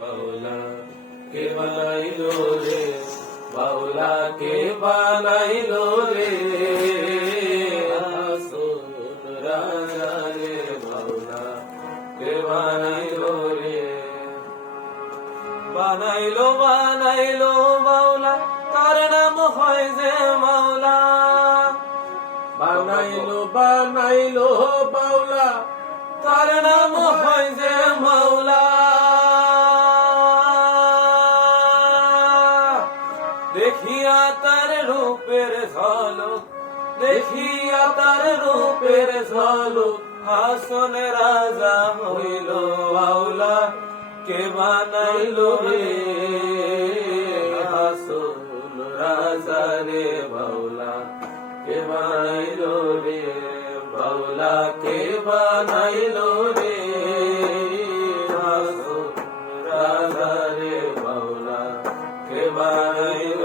বাউলা কে বানাইলো রে? বাউলা কে বানাইলো রে? আসুন রাজা বানাইলো বানাইলো বাউলা, তার নাম হয় যে মাওলা। বানাইলো বানাইলো বাউলা, তার নাম হয় যে মাওলা দেখিয়া তার রূপের ঝলক দেখিয়া তার রূপের ঝলক হাসন রাজা হইল আউলা, কে বানাইলো রে? হাসন রাজা রে বাউলা, কে বানাইলো রে? বাউলা, কে বানাইলো রে? হাসন রাজা রে বাউলা, কে বানাইলো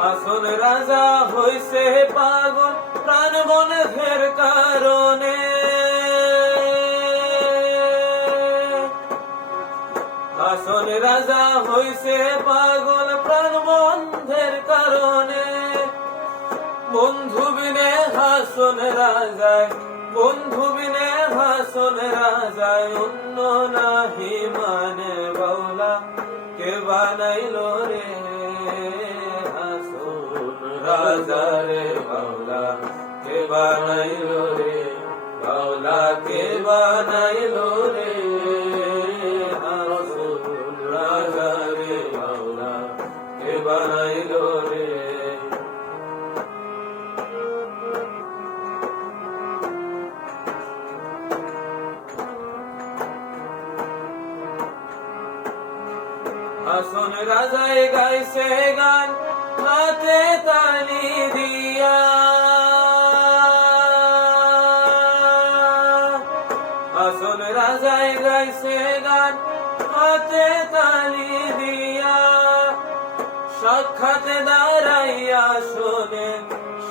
হাসন রাজা হইছে পাগল, প্রাণ বনের কারণে। হাসন রাজা হইছে পাগল, প্রাণ বন্ধের কারণে। বন্ধু বিনে হাসন রাজায়, বন্ধু বিনে হাসন রাজায়, অন্য নাহি মানে বাউলা, কে বানাইলো রে? রাজা রে বাউলা কে বানাইলো রে? বাউলা কে বানাইলো রে? হাসন রাজা বাউলা কে বানাইলো রে? হাসন রাজায় গাইছে গান হাসন রাজায় গাইছে গান, হাতে তালি দিয়া। সাক্ষাতে দাঁড়াইয়া শোনে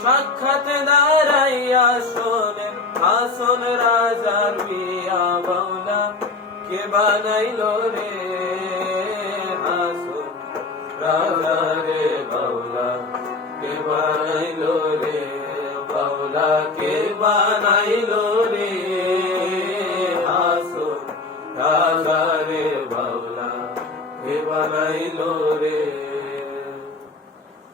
সাক্ষাতে দাঁড়াইয়া শোনে হাসন রাজার বিয়া বাউলা কে বানাইলো রে? হাসন রাজা রে বাউলা কে বানাইলো রে? বাউলা কে বানাইলো রে? রে বাউলা হে বানাইলো রে।